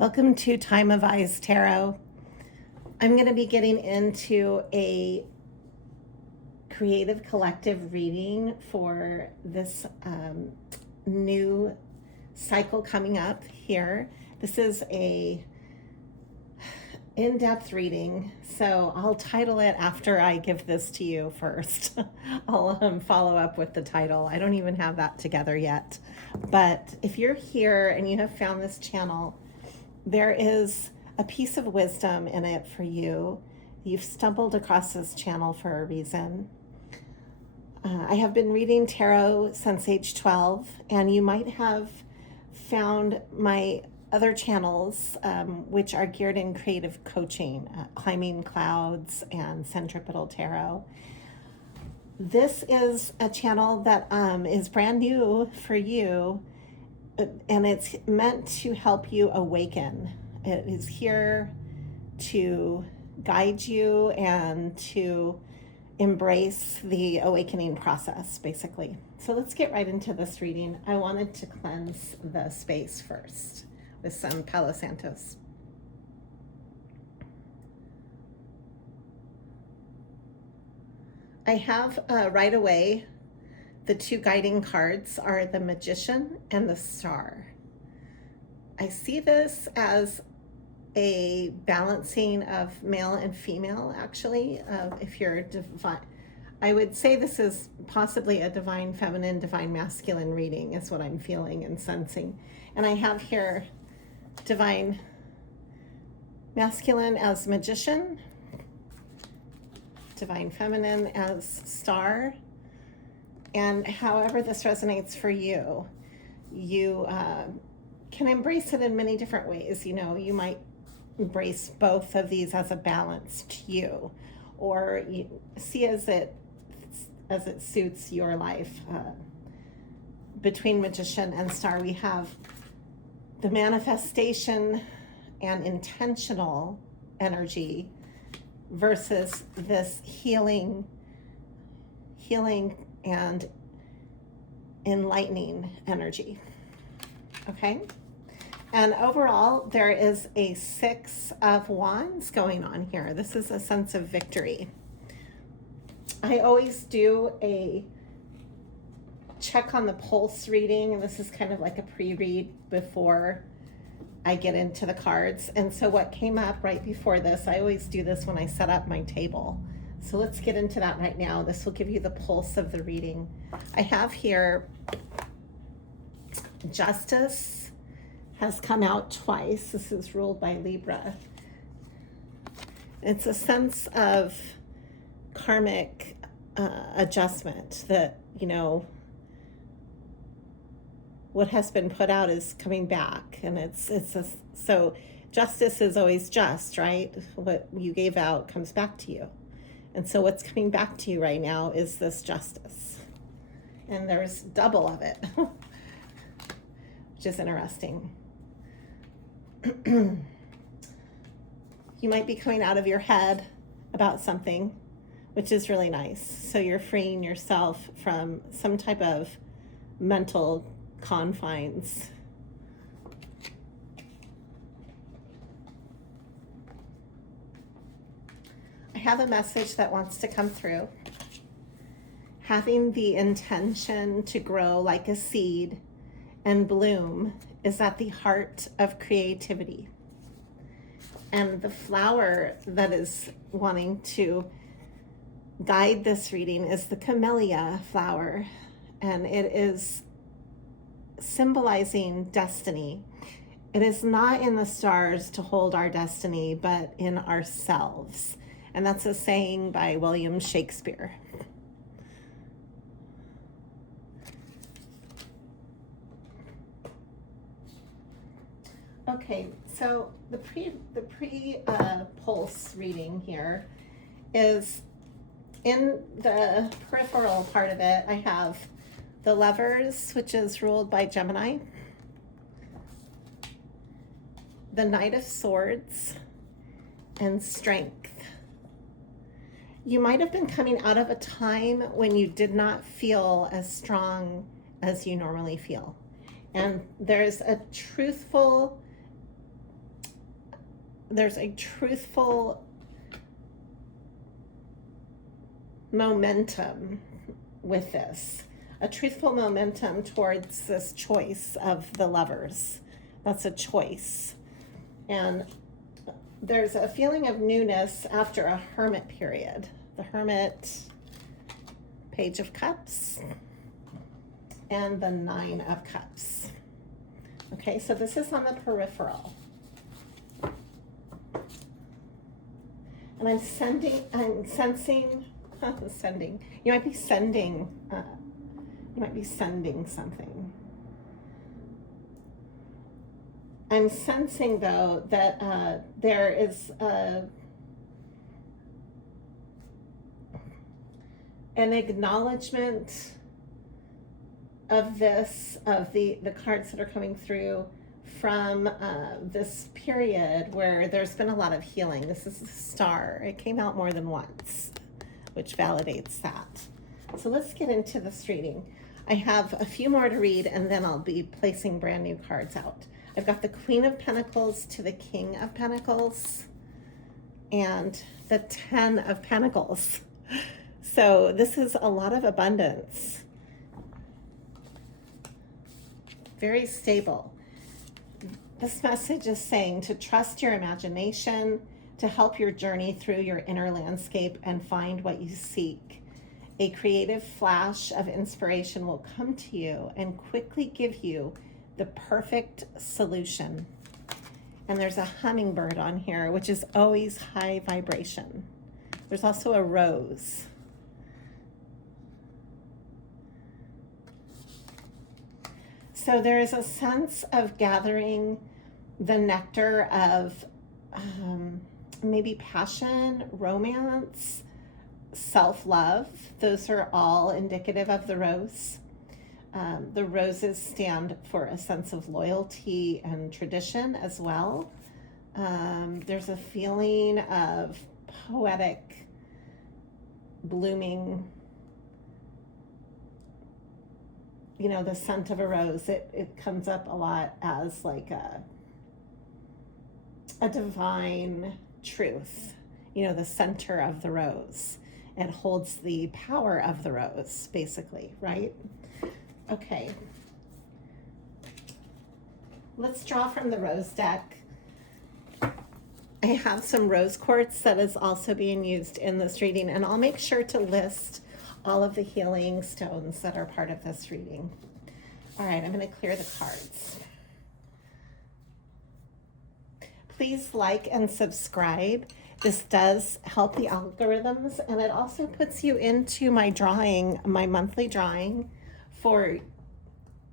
Welcome to Time of Eyes Tarot. I'm going to be getting into a creative collective reading for this new cycle coming up here. This is a in-depth reading, so I'll title it after I give this to you first. I'll follow up with the title. I don't even have that together yet. But if you're here and you have found this channel, there is a piece of wisdom in it for you. You've stumbled across this channel for a reason. I have been reading tarot since age 12, and you might have found my other channels, which are geared in creative coaching, Climbing Clouds and Centripetal Tarot. This is a channel that is brand new for you, and it's meant to help you awaken. It is here to guide you and to embrace the awakening process, basically. So let's get right into this reading. I wanted to cleanse the space first with some Palo Santos. I have right away, the two guiding cards are the Magician and the Star. I see this as a balancing of male and female, actually. If you're divine, I would say this is possibly a divine feminine, divine masculine reading is what I'm feeling and sensing. And I have here divine masculine as Magician, divine feminine as Star. And however this resonates for you, you can embrace it in many different ways. You know, you might embrace both of these as a balance to you, or you see as it suits your life. Between Magician and Star, we have the manifestation and intentional energy versus this healing and enlightening energy. Okay? And overall, there is a 6 of Wands going on here. This is a sense of victory. I always do a check on the pulse reading, and this is kind of like a pre-read before I get into the cards. And so what came up right before this, I always do this when I set up my table. So let's get into that right now. This will give you the pulse of the reading. I have here Justice has come out twice. This is ruled by Libra. It's a sense of karmic adjustment that, you know, what has been put out is coming back. And so justice is always just, right? What you gave out comes back to you. And so what's coming back to you right now is this justice. And there's double of it, which is interesting. You might be coming out of your head about something, which is really nice. So you're freeing yourself from some type of mental confines. I have a message that wants to come through. Having the intention to grow like a seed and bloom is at the heart of creativity. And the flower that is wanting to guide this reading is the camellia flower, and it is symbolizing destiny. It is not in the stars to hold our destiny, but in ourselves. And that's a saying by William Shakespeare. Okay, so the pulse reading here is in the peripheral part of it. I have the Lovers, which is ruled by Gemini, the Knight of Swords, and Strength. You might have been coming out of a time when you did not feel as strong as you normally feel. And there's a truthful there's a truthful momentum with this, a truthful momentum towards this choice of the lovers. That's a choice. And there's a feeling of newness after a hermit period. The Hermit, Page of Cups, and the Nine of Cups. Okay, so this is on the peripheral. And I'm sensing, you might be sending something. I'm sensing, though, that there is an acknowledgement of this, of the cards that are coming through from this period where there's been a lot of healing. This is the Star. It came out more than once, which validates that. So let's get into this reading. I have a few more to read, and then I'll be placing brand new cards out. I've got the Queen of Pentacles to the King of Pentacles and the 10 of Pentacles. So this is a lot of abundance. Very stable. This message is saying to trust your imagination, to help your journey through your inner landscape and find what you seek. A creative flash of inspiration will come to you and quickly give you the perfect solution. And there's a hummingbird on here, which is always high vibration. There's also a rose. So there is a sense of gathering the nectar of maybe passion, romance, self-love. Those are all indicative of the rose. The roses stand for a sense of loyalty and tradition as well. There's a feeling of poetic blooming. You know, the scent of a rose, it comes up a lot as like a divine truth. You know, the center of the rose. It holds the power of the rose, basically, right? Okay. Let's draw from the rose deck. I have some rose quartz that is also being used in this reading, and I'll make sure to list all of the healing stones that are part of this reading. All right, I'm going to clear the cards. Please like and subscribe. This does help the algorithms, and it also puts you into my drawing, my monthly drawing, for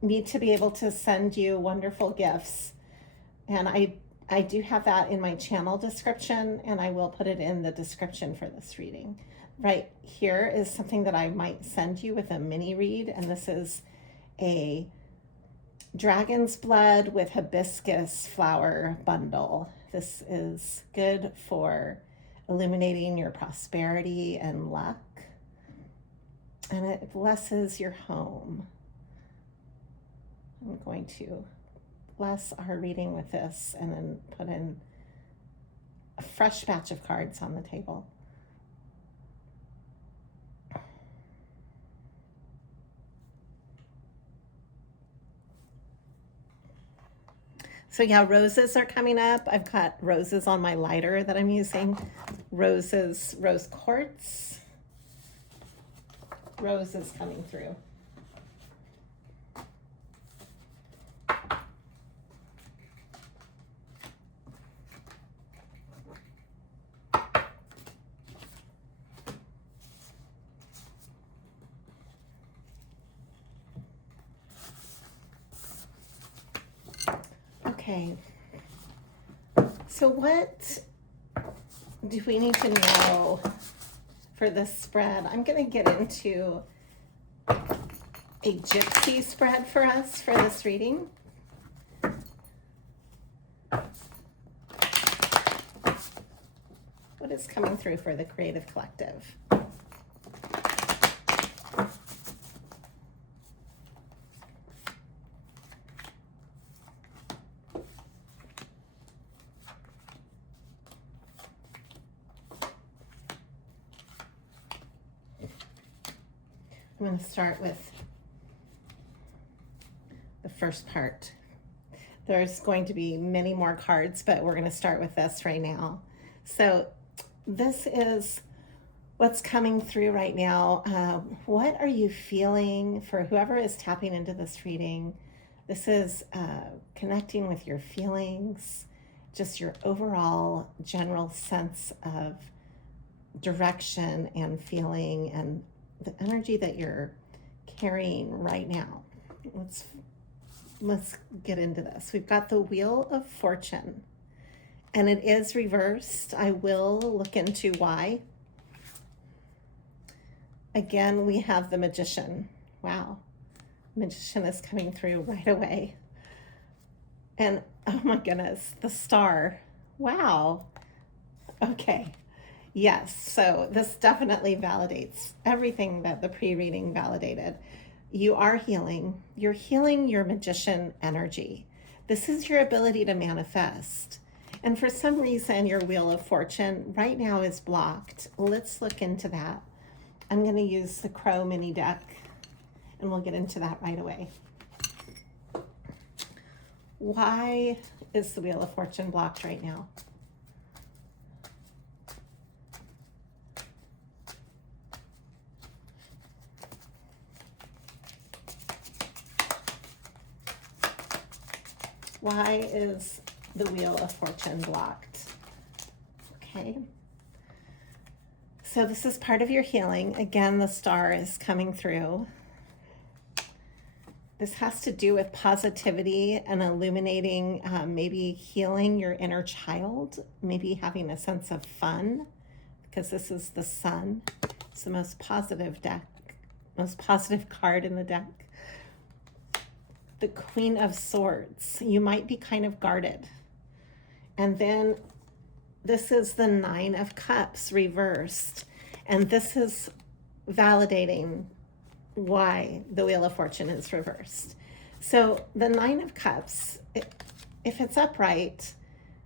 me to be able to send you wonderful gifts. And I do have that in my channel description, and I will put it in the description for this reading. Right here is something that I might send you with a mini read, and this is a dragon's blood with hibiscus flower bundle. This is good for illuminating your prosperity and luck, and it blesses your home. I'm going to bless our reading with this and then put in a fresh batch of cards on the table. So yeah, roses are coming up. I've got roses on my lighter that I'm using. Roses, rose quartz. Roses coming through. Okay, so what do we need to know for this spread? I'm going to get into a gypsy spread for us for this reading. What is coming through for the Creative Collective? I'm going to start with the first part. There's going to be many more cards, but we're going to start with this right now. So this is what's coming through right now. What are you feeling? For whoever is tapping into this reading, this is connecting with your feelings, just your overall general sense of direction and feeling and the energy that you're carrying right now. Let's get into this. We've got the Wheel of Fortune, and it is reversed. I will look into why. Again, we have the Magician. Wow. Magician is coming through right away. And oh my goodness, the Star. Wow. Okay. Yes, so this definitely validates everything that the pre-reading validated. You are healing. You're healing your magician energy. This is your ability to manifest. And for some reason, your Wheel of Fortune right now is blocked. Let's look into that. I'm going to use the Crow mini deck, and we'll get into that right away. Why is the Wheel of Fortune blocked right now? Why is the Wheel of Fortune blocked? Okay. So this is part of your healing. Again, the Star is coming through. This has to do with positivity and illuminating, maybe healing your inner child, maybe having a sense of fun, because this is the Sun. It's the most positive deck, most positive card in the deck. The Queen of Swords. You might be kind of guarded. And then this is the Nine of Cups reversed. And this is validating why the Wheel of Fortune is reversed. So the Nine of Cups, if it's upright,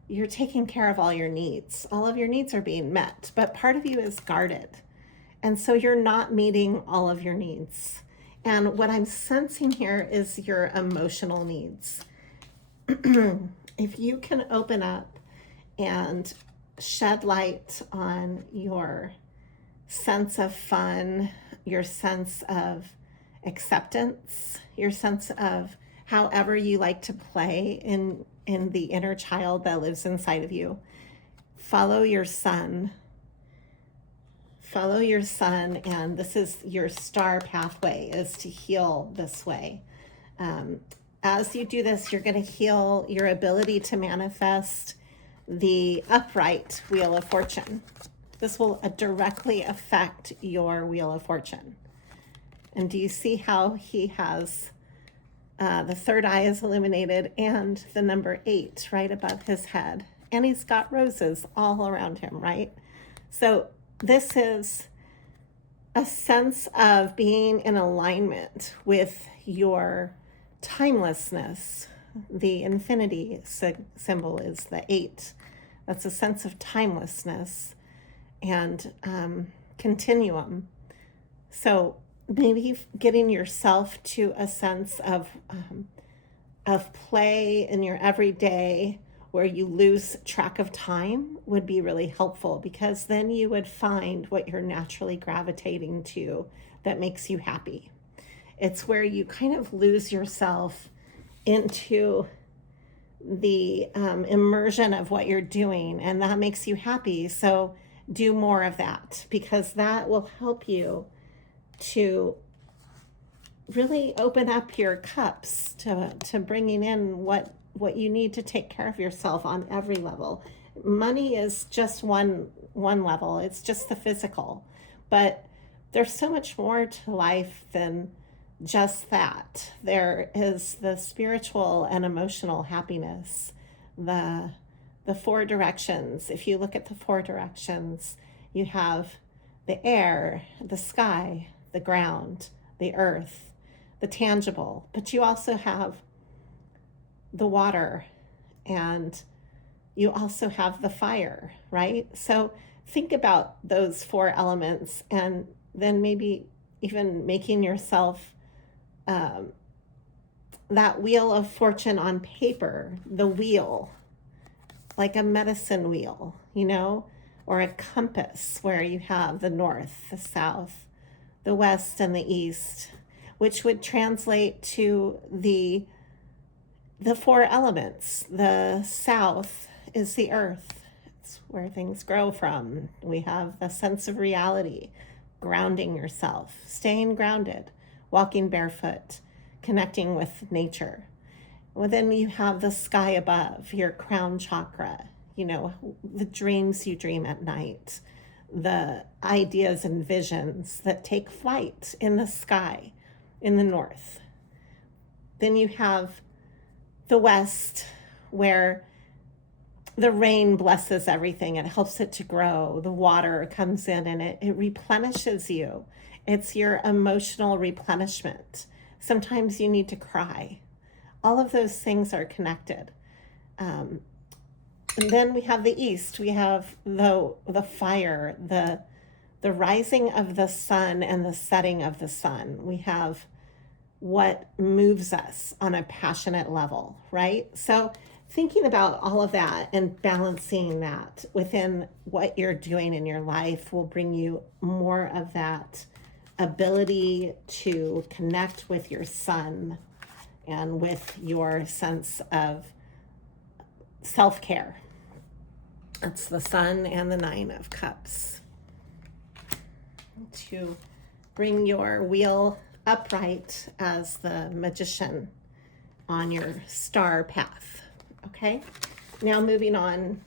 you're taking care of all your needs. All of your needs are being met, but part of you is guarded. And so you're not meeting all of your needs. And what I'm sensing here is your emotional needs. If you can open up and shed light on your sense of fun, your sense of acceptance, your sense of however you like to play in the inner child that lives inside of you, follow your sun. Follow your sun, and this is your star pathway, is to heal this way. As you do this, you're going to heal your ability to manifest the upright Wheel of Fortune. This will directly affect your Wheel of Fortune. And do you see how he has the third eye is illuminated and the number 8 right above his head? And he's got roses all around him, right? So this is a sense of being in alignment with your timelessness. The infinity symbol is the 8. That's a sense of timelessness and continuum. So maybe getting yourself to a sense of play in your everyday, where you lose track of time, would be really helpful, because then you would find what you're naturally gravitating to that makes you happy. It's where you kind of lose yourself into the immersion of what you're doing, and that makes you happy. So do more of that, because that will help you to really open up your cups to bringing in what you need to take care of yourself on every level. Money is just one level. It's just the physical. But there's so much more to life than just that. There is the spiritual and emotional happiness, the 4 directions. If you look at the 4 directions, you have the air, the sky, the ground, the earth, the tangible, but you also have the water, and you also have the fire, right? So think about those 4 elements, and then maybe even making yourself that wheel of fortune on paper, the wheel, like a medicine wheel, you know, or a compass where you have the north, the south, the west, and the east, which would translate to the four elements. The south is the earth. It's where things grow from. We have the sense of reality, grounding yourself, staying grounded, walking barefoot, connecting with nature. Well, then you have the sky above, your crown chakra, you know, the dreams you dream at night, the ideas and visions that take flight in the sky, in the north. Then you have the west, where the rain blesses everything. It helps it to grow. The water comes in and it replenishes you. It's your emotional replenishment. Sometimes you need to cry. All of those things are connected. And then we have the east. We have the fire, the rising of the sun and the setting of the sun. We have what moves us on a passionate level, right? So thinking about all of that and balancing that within what you're doing in your life will bring you more of that ability to connect with your sun and with your sense of self-care. That's the sun and the 9 of cups. To bring your wheel upright as the magician on your star path. Okay, now moving on.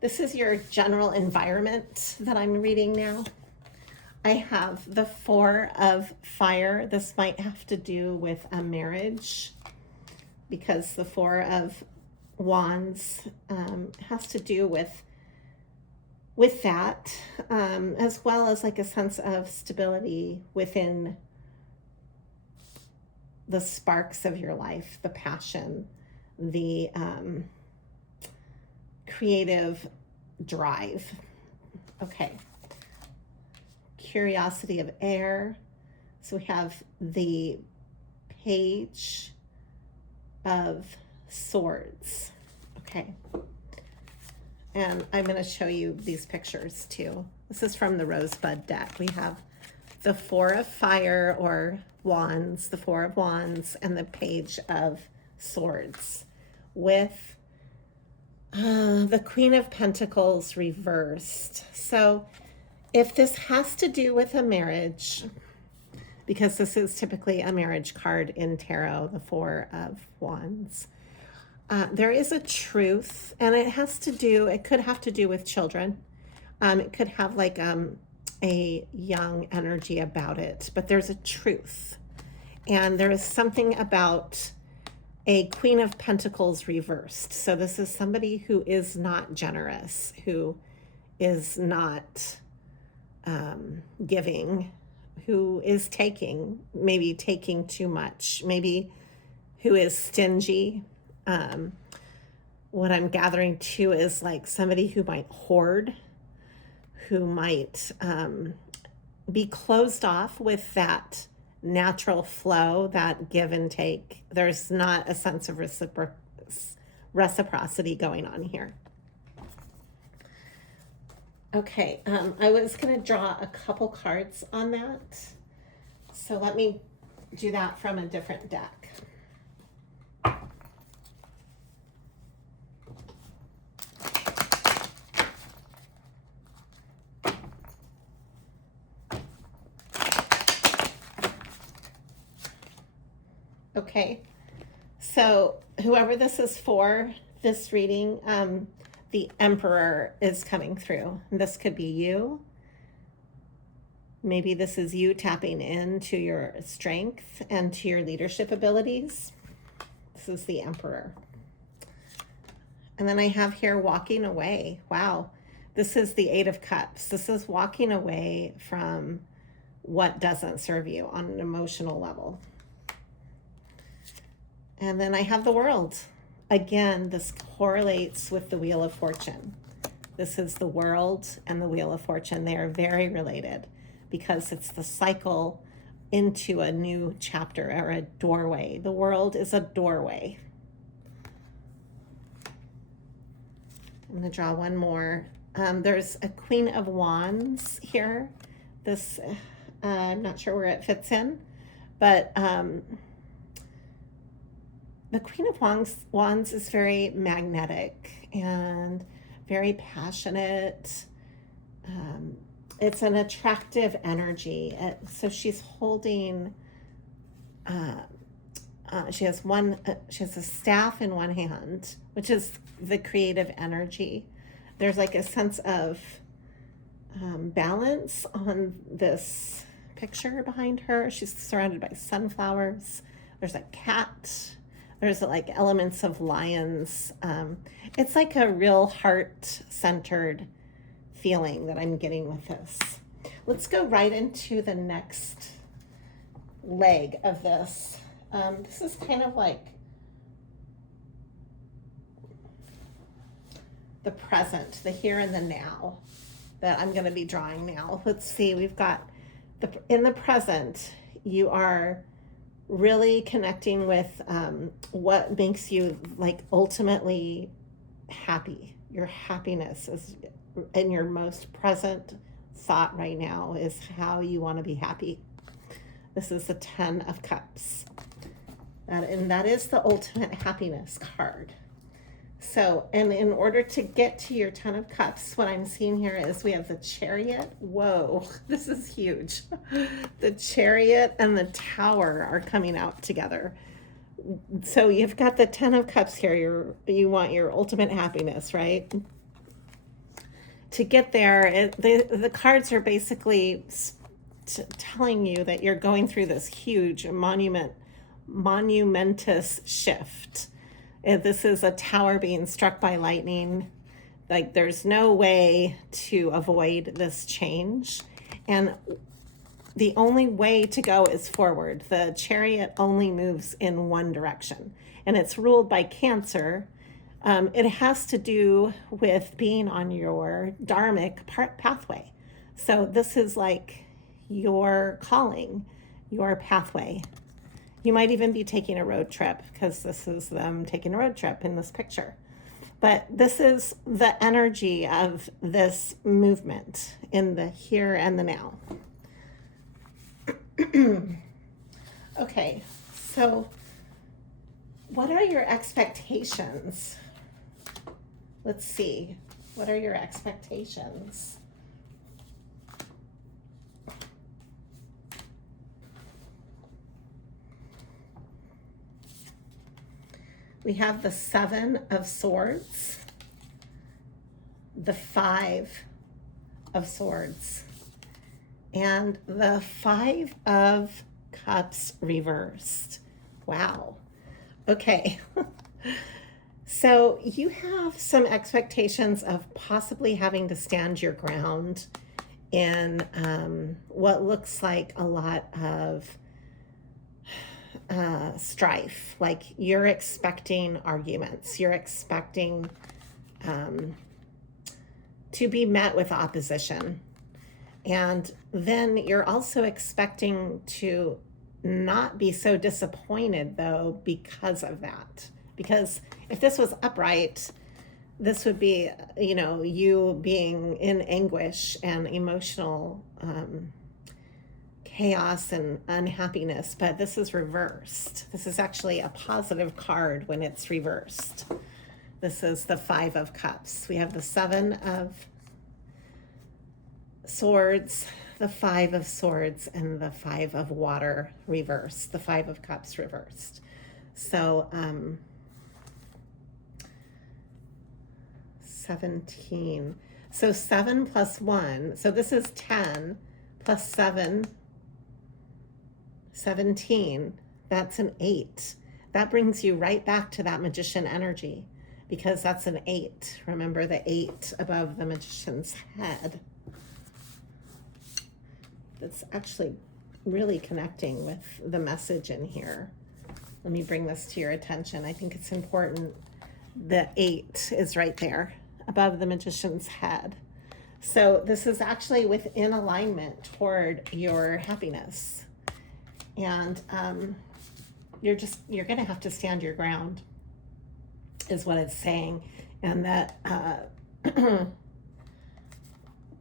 This is your general environment that I'm reading now. I have the 4 of fire. This might have to do with a marriage, because the 4 of wands has to do with that, as well as like a sense of stability within the sparks of your life, the passion, the creative drive. Okay. Curiosity of air. So we have the page of swords. Okay. And I'm going to show you these pictures too. This is from the Rosebud deck. We have the 4 of fire or wands, the 4 of wands, and the page of swords with the Queen of Pentacles reversed. So if this has to do with a marriage, because this is typically a marriage card in tarot, the 4 of wands, there is a truth, and it could have to do with children. It could have like a young energy about it, but there's a truth. And there is something about a Queen of Pentacles reversed. So this is somebody who is not generous, who is not giving, who is taking, maybe taking too much, maybe who is stingy. What I'm gathering too is like somebody who might hoard, who might be closed off with that natural flow, that give and take. There's not a sense of reciprocity going on here. Okay, I was going to draw a couple cards on that. So let me do that from a different deck. Okay, so whoever this is for, this reading, the Emperor is coming through. This could be you. Maybe this is you tapping into your strength and to your leadership abilities. This is the Emperor. And then I have here walking away. Wow, this is the 8 of Cups. This is walking away from what doesn't serve you on an emotional level. And then I have the World. Again, this correlates with the Wheel of Fortune. This is the world and the Wheel of Fortune. They are very related because it's the cycle into a new chapter or a doorway. The world is a doorway. I'm going to draw one more. There's a Queen of Wands here. This, I'm not sure where it fits in, but the Queen of Wands is very magnetic and very passionate. It's an attractive energy. So she's holding, she has a staff in one hand, which is the creative energy. There's like a sense of balance on this picture behind her. She's surrounded by sunflowers. There's a cat. There's like elements of lions. It's like a real heart-centered feeling that I'm getting with this. Let's go right into the next leg of this. This is kind of like the present, the here and the now that I'm going to be drawing now. Let's see, we've got in the present, you are really connecting with what makes you like ultimately happy. Your happiness is in your most present thought right now is how you want to be happy. This is the 10 of Cups. And that is the ultimate happiness card. So, and in order to get to your 10 of Cups, what I'm seeing here is we have the Chariot. Whoa, this is huge. The Chariot and the Tower are coming out together. So you've got the 10 of Cups here. You want your ultimate happiness, right? To get there, the cards are basically telling you that you're going through this huge monumentous shift. This is a tower being struck by lightning. Like there's no way to avoid this change. And the only way to go is forward. The Chariot only moves in one direction. And it's ruled by Cancer. It has to do with being on your dharmic pathway. So this is like your calling, your pathway. You might even be taking a road trip because this is them taking a road trip in this picture. But this is the energy of this movement in the here and the now. Okay, so what are your expectations? Let's see. What are your expectations? We have the 7 of Swords, the 5 of Swords, and the 5 of Cups reversed. Wow. Okay. So you have some expectations of possibly having to stand your ground in what looks like a lot of strife. Like you're expecting arguments, you're expecting to be met with opposition, and then you're also expecting to not be so disappointed though because of that. Because if this was upright, this would be, you know, you being in anguish and emotional chaos and unhappiness, but this is reversed. This is actually a positive card when it's reversed. This is the 5 of Cups. We have the 7 of Swords, the 5 of Swords, and the 5 of Water reversed, the 5 of Cups reversed. So 17. So 7 plus 1. So this is 10 plus 7, 17. That's an 8. That brings you right back to that magician energy because that's an 8. Remember the 8 above the magician's head. That's actually really connecting with the message in here. Let me bring this to your attention. I think it's important. The 8 is right there. above the magician's head. So this is actually within alignment toward your happiness. And you're going to have to stand your ground, is what it's saying. And that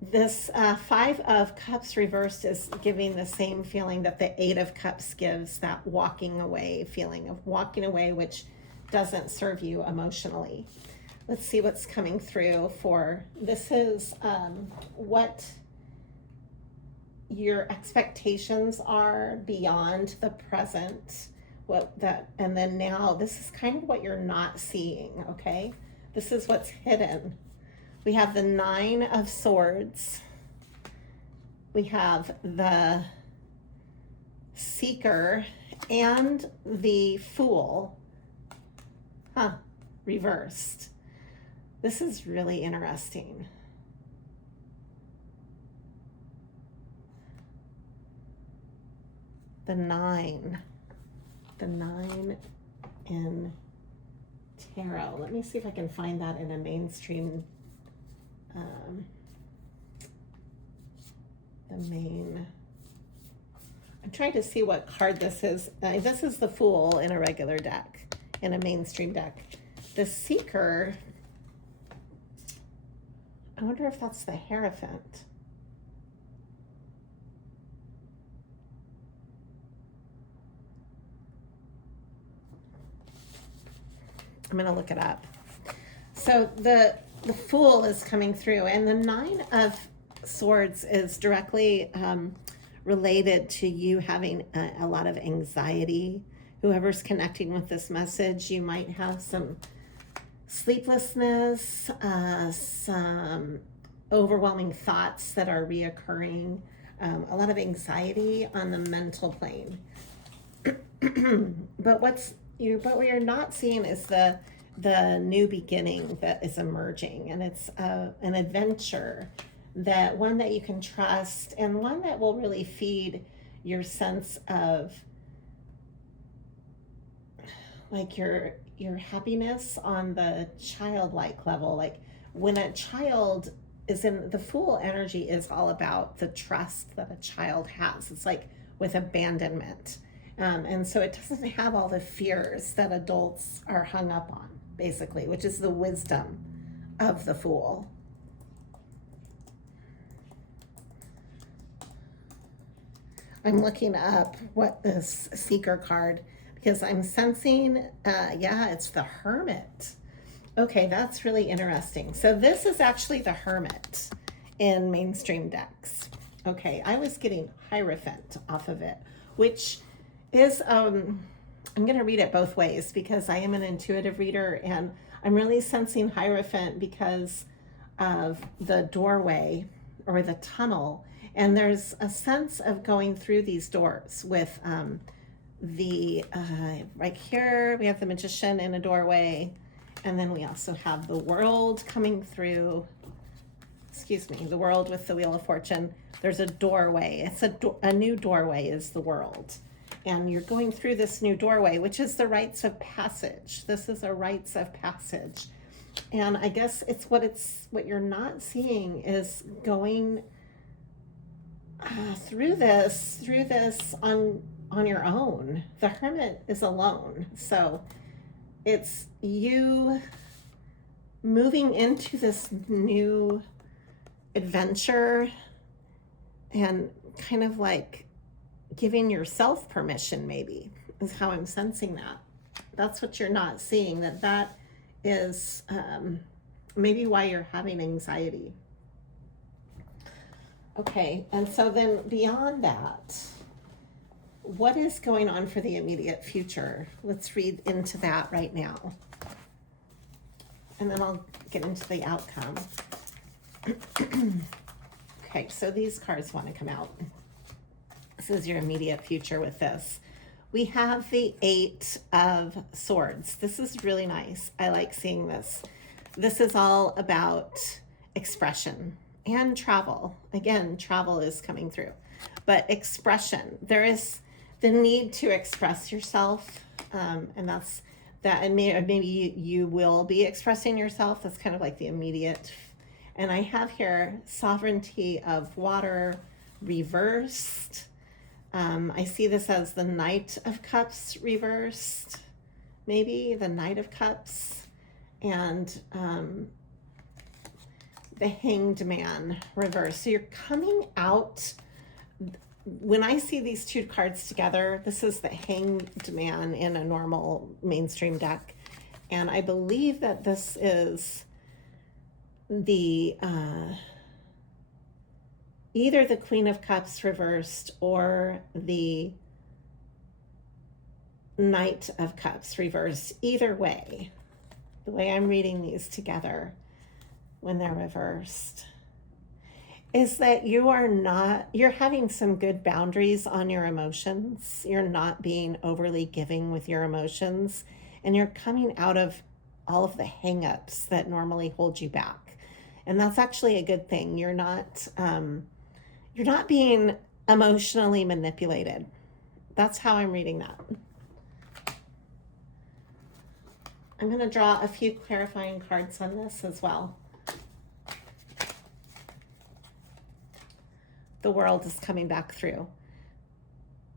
this Five of Cups reversed is giving the same feeling that the Eight of Cups gives, that walking away feeling of walking away, which doesn't serve you emotionally. Let's see what's coming through for this is what your expectations are beyond the present, and then now this is kind of what you're not seeing, okay? This is what's hidden. We have the Nine of Swords. We have the Seeker and the Fool, reversed. This is really interesting. The nine in tarot. Let me see if I can find that in a mainstream, I'm trying to see what card this is. This is the Fool in a regular deck, in a mainstream deck. The Seeker, I wonder if that's the Hierophant. I'm going to look it up. So the Fool is coming through, and the Nine of Swords is directly related to you having a lot of anxiety. Whoever's connecting with this message, you might have some sleeplessness, some overwhelming thoughts that are reoccurring, a lot of anxiety on the mental plane. But what you're not seeing is the new beginning that is emerging, and it's an adventure, that one that you can trust, and one that will really feed your sense of like your happiness on the childlike level. Like when a child is in the Fool energy, is all about the trust that a child has. It's like with abandonment. And so it doesn't have all the fears that adults are hung up on, basically, which is the wisdom of the Fool. I'm looking up what this Seeker card, because I'm sensing, it's the Hermit. Okay, that's really interesting. So this is actually the Hermit in mainstream decks. Okay, I was getting Hierophant off of it, which is, I'm going to read it both ways because I am an intuitive reader, and I'm really sensing Hierophant because of the doorway or the tunnel. And there's a sense of going through these doors with right here, we have the Magician in a doorway. And then we also have the World coming through. The World with the Wheel of Fortune. There's a doorway. It's a new doorway is the World. And you're going through this new doorway, which is the rites of passage. This is a rites of passage. And I guess what you're not seeing is going through this on your own. The Hermit is alone. So it's you moving into this new adventure and kind of like giving yourself permission, maybe, is how I'm sensing that. That's what you're not seeing, that is maybe why you're having anxiety. Okay, and so then beyond that, what is going on for the immediate future? Let's read into that right now. And then I'll get into the outcome. Okay, so these cards want to come out. This is your immediate future with this. We have the Eight of Swords. This is really nice. I like seeing this. This is all about expression and travel. Again, travel is coming through. But expression, there is the need to express yourself, and that, and maybe you will be expressing yourself. That's kind of like the immediate. And I have here sovereignty of water reversed. I see this as the Knight of Cups reversed, maybe the Knight of Cups, and the Hanged Man reversed. So you're coming out. When I see these two cards together, this is the Hanged Man in a normal mainstream deck. And I believe that this is the either the Queen of Cups reversed or the Knight of Cups reversed. Either way, the way I'm reading these together when they're reversed is that you're having some good boundaries on your emotions. You're not being overly giving with your emotions, and you're coming out of all of the hang-ups that normally hold you back. And that's actually a good thing. You're not being emotionally manipulated. That's how I'm reading that. I'm going to draw a few clarifying cards on this as well. The world is coming back through.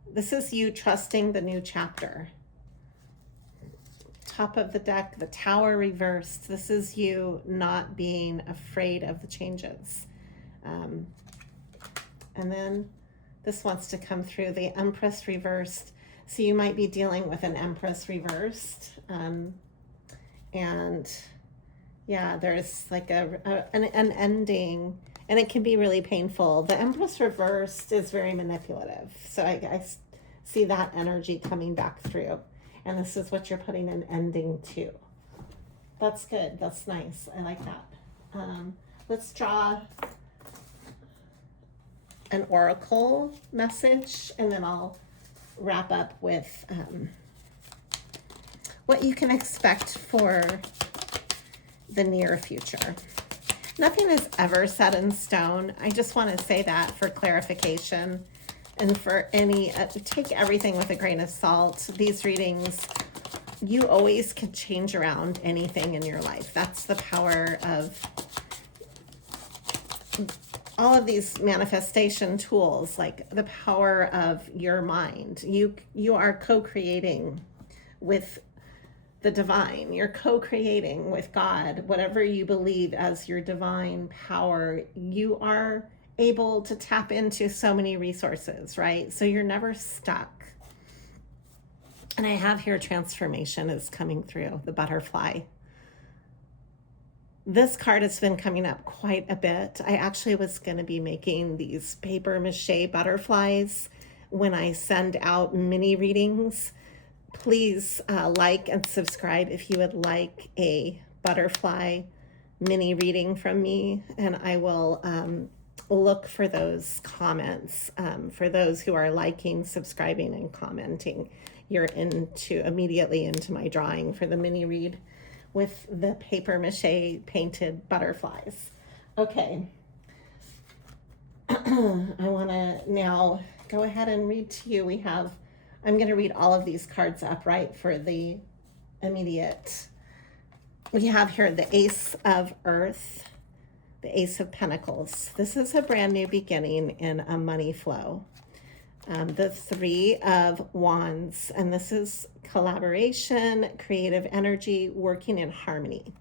This is you trusting the new chapter. Top of the deck, the Tower reversed. This is you not being afraid of the changes. And then this wants to come through, the Empress reversed. So you might be dealing with an Empress reversed. And yeah, there's like an ending, and it can be really painful. The Empress reversed is very manipulative. So I see that energy coming back through. And this is what you're putting an ending to. That's good. That's nice. I like that. Let's draw an oracle message, and then I'll wrap up with what you can expect for the near future. Nothing is ever set in stone. I just want to say that for clarification, and for any, take everything with a grain of salt. These readings, you always can change around anything in your life. That's the power of all of these manifestation tools, like the power of your mind. You are co-creating with the divine. You're co-creating with God. Whatever you believe as your divine power, you are able to tap into so many resources, right? So you're never stuck. And I have here transformation is coming through, the butterfly. This card has been coming up quite a bit. I actually was going to be making these paper mache butterflies when I send out mini readings. Please like and subscribe if you would like a butterfly mini reading from me, and I will look for those comments. For those who are liking, subscribing, and commenting, you're immediately into my drawing for the mini read with the paper mache painted butterflies. Okay. I want to now go ahead and read to you. I'm going to read all of these cards upright for the immediate. We have here the Ace of Earth, the Ace of Pentacles. This is a brand new beginning in a money flow. The Three of Wands, and this is collaboration, creative energy, working in harmony.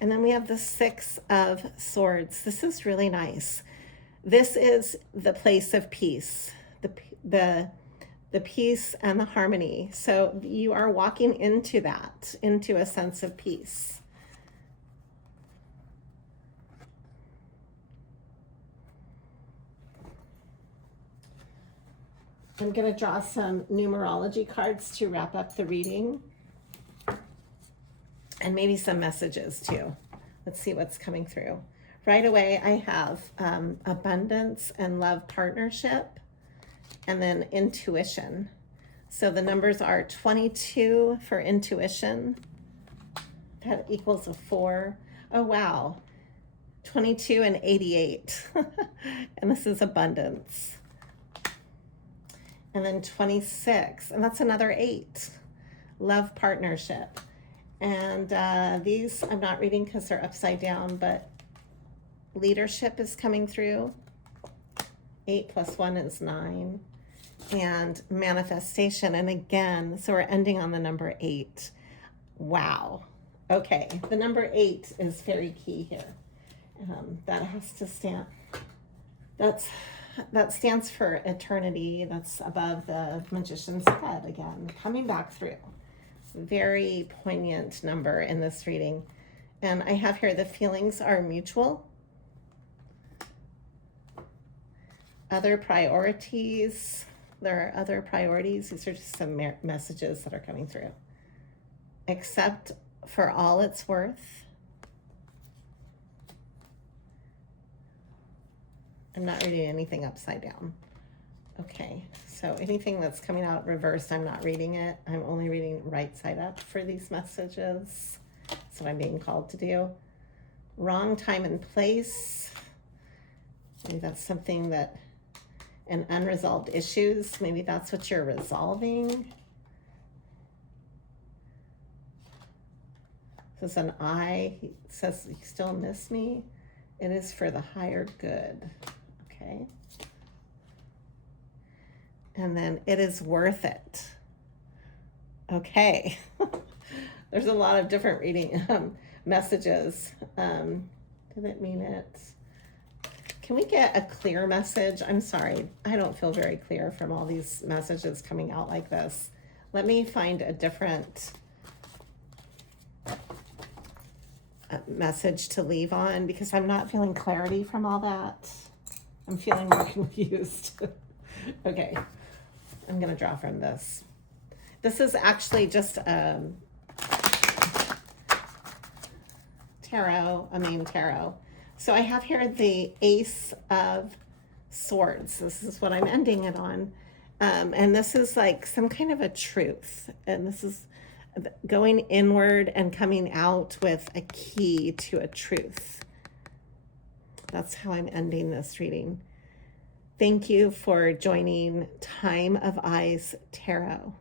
And then we have the Six of Swords. This is really nice. This is the place of peace, the peace and the harmony. So you are walking into that, into a sense of peace. I'm going to draw some numerology cards to wrap up the reading, and maybe some messages too. Let's see what's coming through. Right away, I have abundance and love partnership, and then intuition. So the numbers are 22 for intuition. That equals a 4. Oh, wow. 22 and 88. And this is abundance. And then 26, and that's another 8. love partnership. And these I'm not reading because they're upside down, but leadership is coming through. 8 plus 1 is 9. And manifestation. And again, so we're ending on the number 8. Wow. Okay, the number 8 is very key here. That has to stand. That stands for eternity. That's above the magician's head again, coming back through. Very poignant number in this reading. And I have here the feelings are mutual. Other priorities. There are other priorities. These are just some messages that are coming through. Accept for all it's worth. I'm not reading anything upside down. Okay, so anything that's coming out reversed, I'm not reading it. I'm only reading right side up for these messages. That's what I'm being called to do. Wrong time and place. Maybe that's something that, and unresolved issues. Maybe that's what you're resolving. This is an I. He says, you still miss me? It is for the higher good. Okay. And then it is worth it. Okay. There's a lot of different reading messages. Didn't mean it. Can we get a clear message? I'm sorry. I don't feel very clear from all these messages coming out like this. Let me find a different message to leave on because I'm not feeling clarity from all that. I'm feeling more confused. Okay, I'm gonna draw from this. This is actually just tarot, a main tarot. So I have here the Ace of Swords. This is what I'm ending it on. And this is like some kind of a truth. And this is going inward and coming out with a key to a truth. That's how I'm ending this reading. Thank you for joining Time of Eyes Tarot.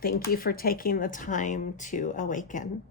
Thank you for taking the time to awaken.